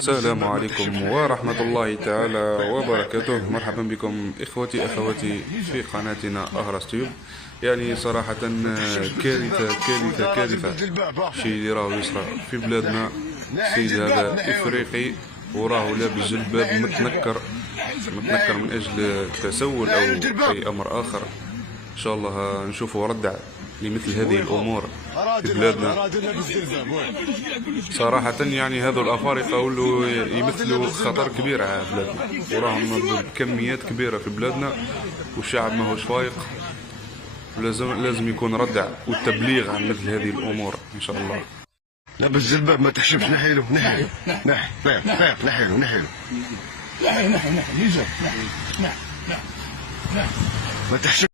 السلام عليكم ورحمة الله تعالى وبركاته. مرحبا بكم إخوتي أخواتي في قناتنا أهرس تيوب. يعني صراحة كارثة شيء اللي راه يصرى في بلادنا. السيد هذا إفريقي وراه لابس جلباب متنكر من أجل تسول أو أي أمر آخر. إن شاء الله نشوفه ردع لمثل هذه الأمور في بلادنا. صراحة يعني هذو الأفارقة ولو يمثلوا خطر كبير على بلادنا، وراهم بكميات كبيرة في بلادنا، والشعب ماهوش فايق. لازم يكون ردع والتبليغ عن مثل هذه الأمور إن شاء الله. لابس جلباب ما تحشمش. نحيلو ما تحشمش.